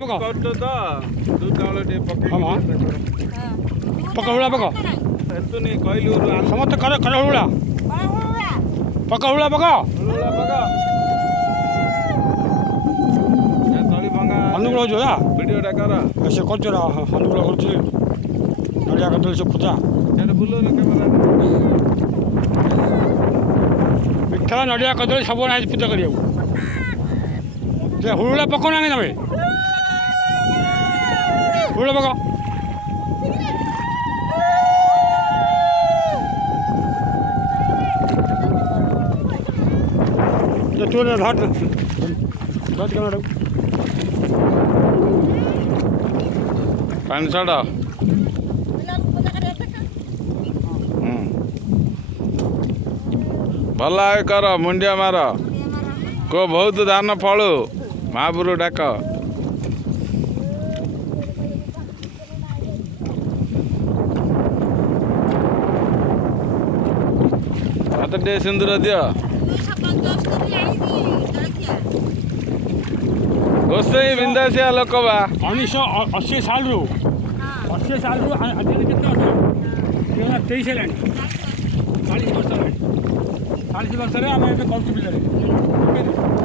पका करतो तो दूध चावल टे पके हाँ हाँ पका हुड़ा पका एतु नहीं कहलु समस्त करे करे हुड़ा पका हुड़ा पका हुड़ा पका ये तळी भंगा अनुकूल हो जा वीडियो टा कर ऐसे कर जो अनुकूल करछी नडिया कदल से पूजा जेड बुलो न कैमरा मिठा नडिया कदल सब ना पूजा करियो जे हुड़ा पको ना तमे हुड़ा पका ये तू ने घाट करना पानी छाड़ा भला कर मुंडिया मार को बहुत धान फलु महापुरु डाक मत टे सिंदूर दियो गोसाई बिंदासिया लोक बा 1980 साल रू 80 साल रू आज कितना 2023 है 40 वर्ष है 40 वर्ष रे हम एबे करछु बिलरे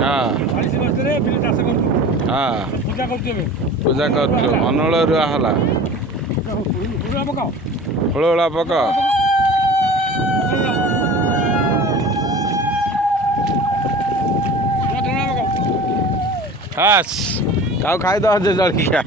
हां 40 वर्ष रे बिल चाष करछु हां पूजा करछु पूजा करछु मनोळ रुआ हला हुड़ा पकाओ हुळुळा पका हास काउ खाई दो जे जळखिया